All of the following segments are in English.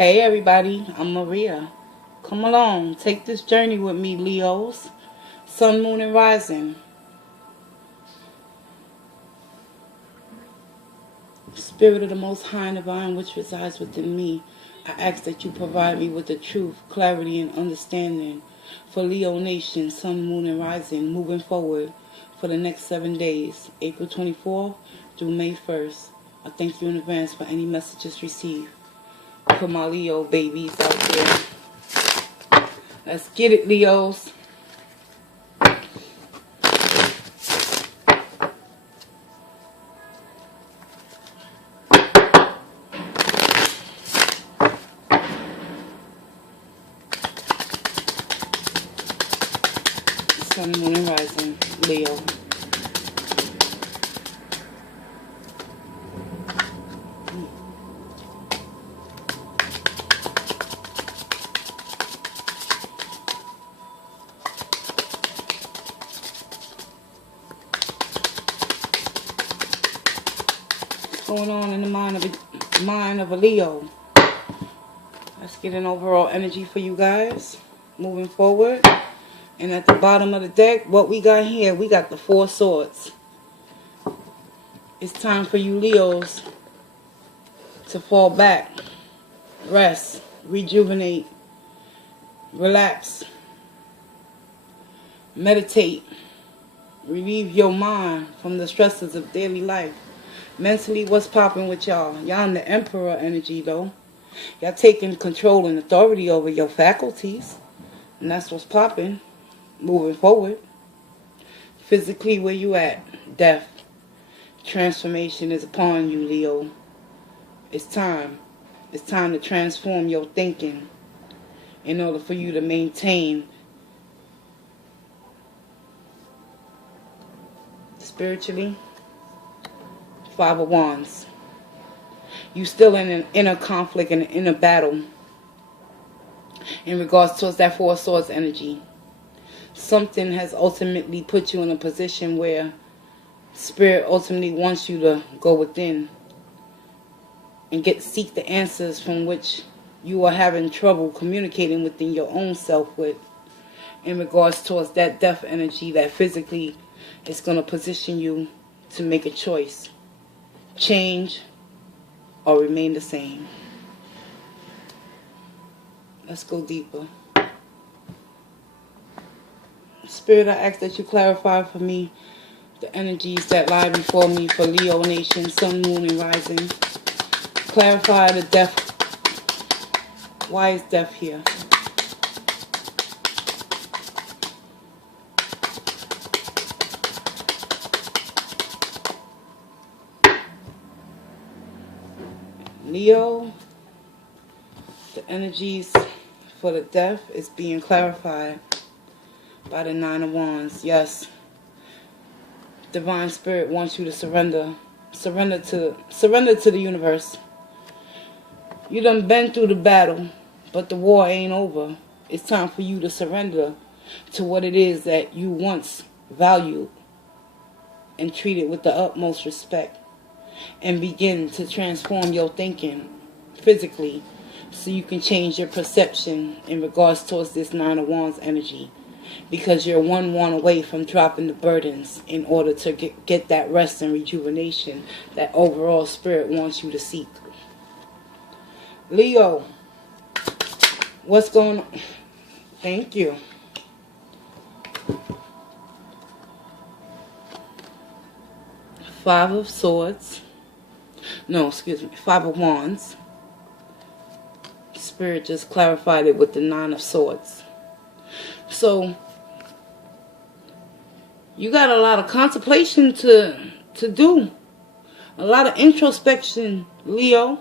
Hey everybody, I'm Maria. Come along, take this journey with me, Leos. Sun, Moon, and Rising. Spirit of the Most High and Divine which resides within me, I ask that you provide me with the truth, clarity, and understanding for Leo Nation, Sun, Moon, and Rising moving forward for the next 7 days, April 24th through May 1st. I thank you in advance for any messages received. For my Leo babies out there. Let's get it, Leos. Sun, Moon, and Rising, Leo. What's going on in the mind of a Leo? Let's get an overall energy for you guys moving forward. And at the bottom of the deck, what we got here, we got the Four Swords. It's time for you Leos to fall back, rest, rejuvenate, relax, meditate, relieve your mind from the stresses of daily life. Mentally, what's popping with y'all? Y'all in the Emperor energy, though. Y'all taking control and authority over your faculties. And that's what's popping. Moving forward. Physically, where you at? Death. Transformation is upon you, Leo. It's time. It's time to transform your thinking in order for you to maintain spiritually. Five of Wands. You still in an inner conflict and an inner battle in regards towards that Four Swords energy. Something has ultimately put you in a position where Spirit ultimately wants you to go within and seek the answers from which you are having trouble communicating within your own self with, in regards towards that death energy that physically is going to position you to make a choice. Change or remain the same. Let's go deeper. Spirit, I ask that you clarify for me the energies that lie before me for Leo Nation, Sun, Moon, and Rising. Clarify the death. Why is death here? Leo, the energies for the death is being clarified by the Nine of Wands. Yes, Divine Spirit wants you to surrender to the universe. You done been through the battle, but the war ain't over. It's time for you to surrender to what it is that you once valued and treated with the utmost respect, and begin to transform your thinking physically so you can change your perception in regards towards this Nine of Wands energy, because you're one away from dropping the burdens in order to get that rest and rejuvenation that overall Spirit wants you to seek. Leo, what's going on? Thank you. Five of Swords. No, excuse me. Five of Wands. Spirit just clarified it with the Nine of Swords. So, you got a lot of contemplation to do. A lot of introspection, Leo.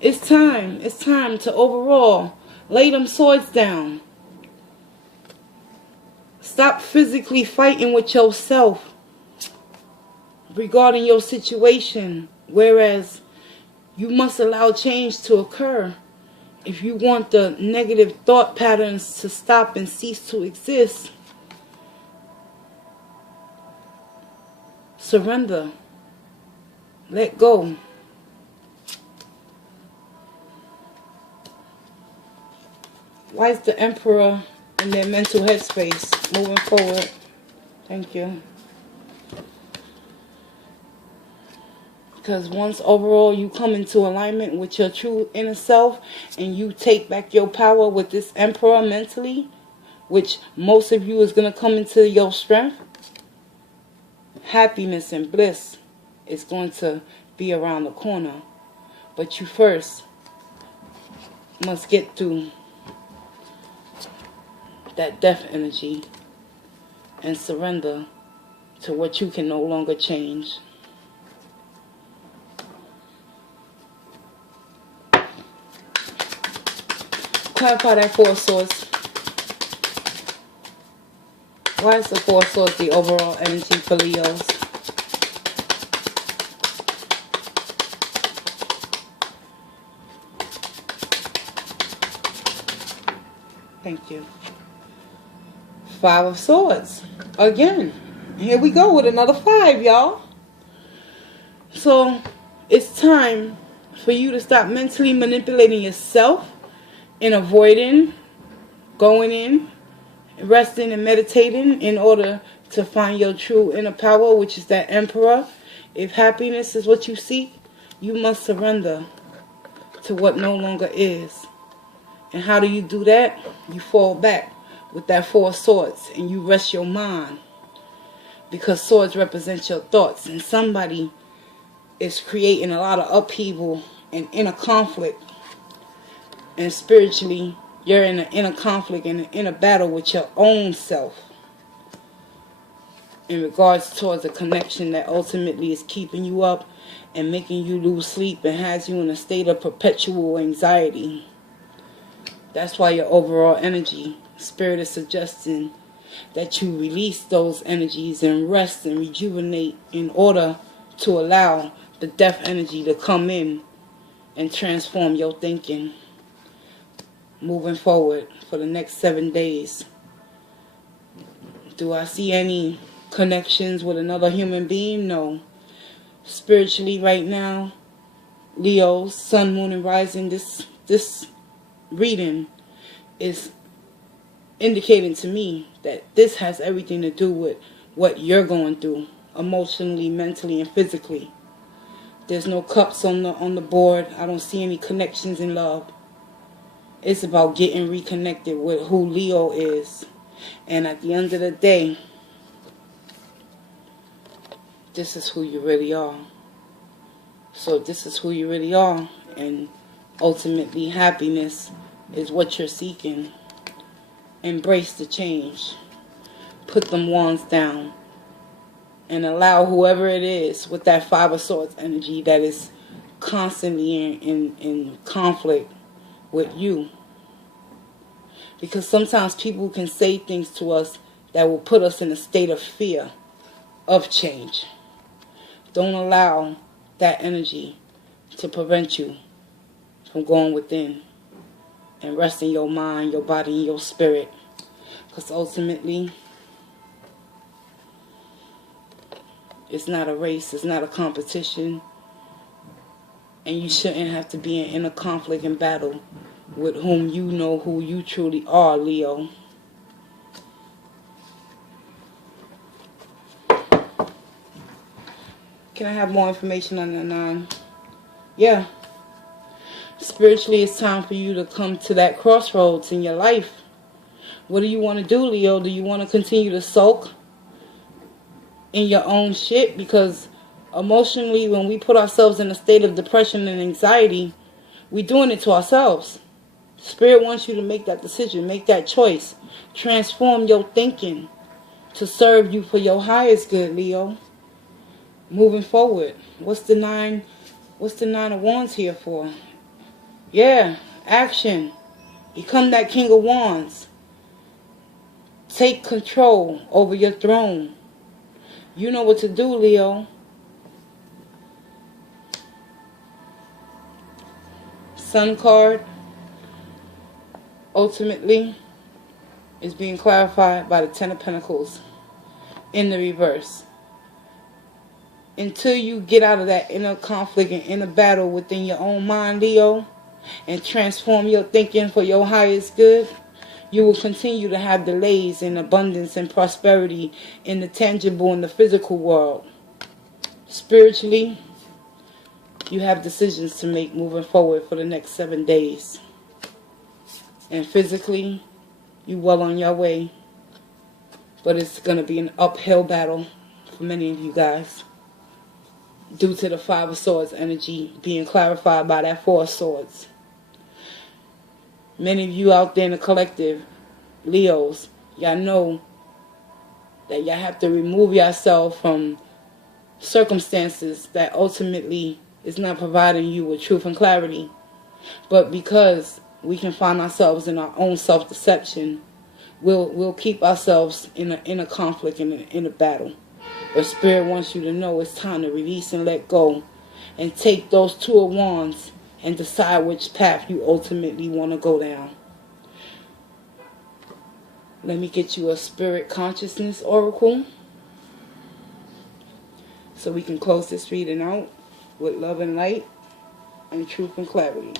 It's time. It's time to overall lay them swords down. Stop physically fighting with yourself regarding your situation, whereas you must allow change to occur if you want the negative thought patterns to stop and cease to exist. Surrender. Let go. Why is the Emperor in their mental headspace moving forward? Thank you. Because once overall you come into alignment with your true inner self and you take back your power with this Emperor mentally, which most of you is going to come into your strength, happiness and bliss is going to be around the corner. But you first must get through that death energy and surrender to what you can no longer change. Clarify that Four of Swords. Why is the Four of Swords the overall energy for Leos? Thank you. Five of Swords. Again. Here we go with another 5, y'all. So, it's time for you to stop mentally manipulating yourself and avoiding going in, resting and meditating in order to find your true inner power, which is that Emperor. If happiness is what you seek, you must surrender to what no longer is. And how do you do that? You fall back with that Four of Swords and you rest your mind. Because swords represent your thoughts. And somebody is creating a lot of upheaval and inner conflict. And spiritually, you're in an inner conflict and an inner battle with your own self. In regards towards a connection that ultimately is keeping you up and making you lose sleep and has you in a state of perpetual anxiety. That's why your overall energy, Spirit is suggesting that you release those energies and rest and rejuvenate in order to allow the death energy to come in and transform your thinking. Moving forward for the next 7 days. Do I see any connections with another human being? No. Spiritually right now, Leo, Sun, Moon, and Rising, this reading is indicating to me that this has everything to do with what you're going through emotionally, mentally, and physically. There's no cups on the board. I don't see any connections in love. It's about getting reconnected with who Leo is. And at the end of the day, this is who you really are. So this is who you really are. And ultimately, happiness is what you're seeking. Embrace the change. Put them wands down. And allow whoever it is with that Five of Swords energy that is constantly in conflict with you. Because sometimes people can say things to us that will put us in a state of fear of change. Don't allow that energy to prevent you from going within and resting your mind, your body, and your spirit. Because ultimately, it's not a race, it's not a competition. And you shouldn't have to be in a conflict and battle with whom you know who you truly are, Leo. Can I have more information on the 9? Yeah. Spiritually, it's time for you to come to that crossroads in your life. What do you want to do, Leo? Do you want to continue to sulk in your own shit? Because emotionally, when we put ourselves in a state of depression and anxiety, we're doing it to ourselves. Spirit wants you to make that decision, make that choice. Transform your thinking to serve you for your highest good, Leo. Moving forward. What's the 9 of Wands here for? Yeah, action. Become that King of Wands. Take control over your throne. You know what to do, Leo. Sun card ultimately is being clarified by the 10 of Pentacles in the reverse. Until you get out of that inner conflict and inner battle within your own mind, Leo, and transform your thinking for your highest good, You will continue to have delays in abundance and prosperity in the tangible and the physical world. Spiritually, you have decisions to make moving forward for the next 7 days. And physically, you well on your way. But it's going to be an uphill battle for many of you guys, due to the Five of Swords energy being clarified by that Four of Swords. Many of you out there in the collective, Leos, y'all know that y'all have to remove yourself from circumstances that ultimately is not providing you with truth and clarity. But because we can find ourselves in our own self-deception, we'll keep ourselves in a conflict, in a battle. But Spirit wants you to know it's time to release and let go, and take those Two of Wands and decide which path you ultimately want to go down. Let me get you a Spirit Consciousness Oracle so we can close this reading out with love and light and truth and clarity.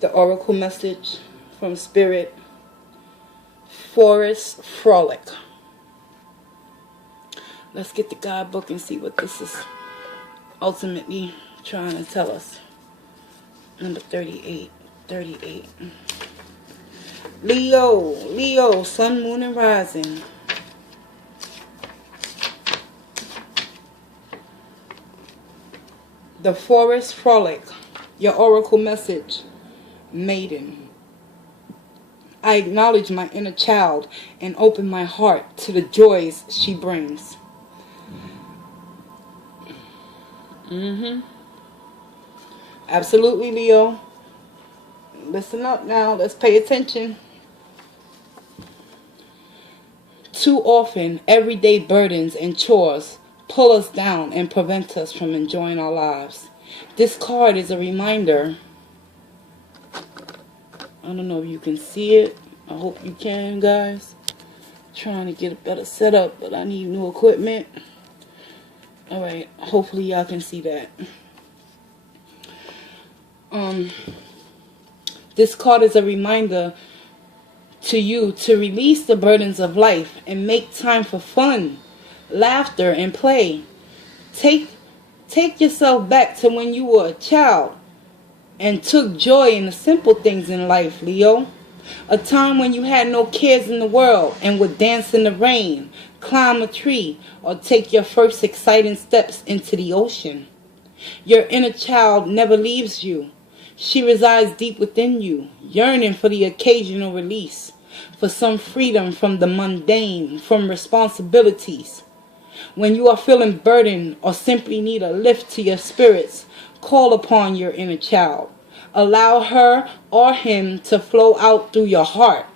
The Oracle message from Spirit: Forest Frolic. Let's get the guidebook and see what this is ultimately trying to tell us. Number 38. Leo, Sun, Moon, and Rising. The Forest Frolic. Your Oracle message: Maiden. I acknowledge my inner child and open my heart to the joys she brings. Absolutely, Leo. Listen up now. Let's pay attention. Too often, everyday burdens and chores pull us down and prevent us from enjoying our lives. This card is a reminder. I don't know if you can see it. I hope you can, guys. Trying to get a better setup, but I need new equipment. Alright, hopefully y'all can see that. This card is a reminder to you to release the burdens of life and make time for fun, laughter, and play. Take yourself back to when you were a child and took joy in the simple things in life, Leo. A time when you had no cares in the world and would dance in the rain, climb a tree, or take your first exciting steps into the ocean. Your inner child never leaves you. She resides deep within you, yearning for the occasional release, for some freedom from the mundane, from responsibilities. When you are feeling burdened or simply need a lift to your spirits, call upon your inner child. Allow her or him to flow out through your heart,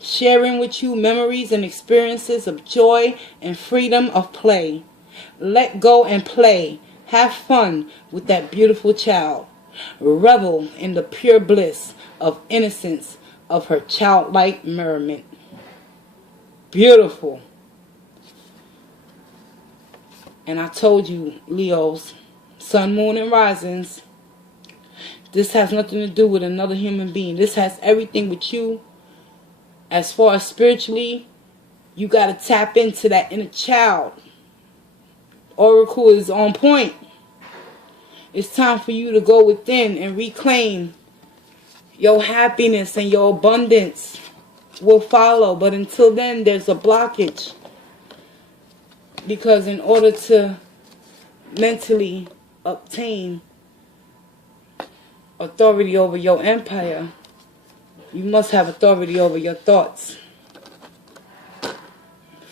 sharing with you memories and experiences of joy and freedom of play. Let go and play. Have fun with that beautiful child. Revel in the pure bliss of innocence of her childlike merriment. Beautiful. And I told you, Leos, Sun, Moon, and Risings, this has nothing to do with another human being. This has everything with you. As far as spiritually, you got to tap into that inner child. Oracle is on point. It's time for you to go within and reclaim your happiness, and your abundance will follow. But until then, there's a blockage. Because in order to mentally obtain authority over your empire, you must have authority over your thoughts.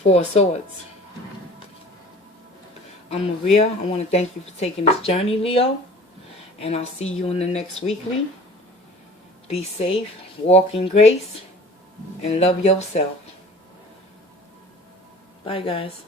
Four of Swords. I'm Maria. I want to thank you for taking this journey, Leo. And I'll see you in the next weekly. Be safe, walk in grace, and love yourself. Bye, guys.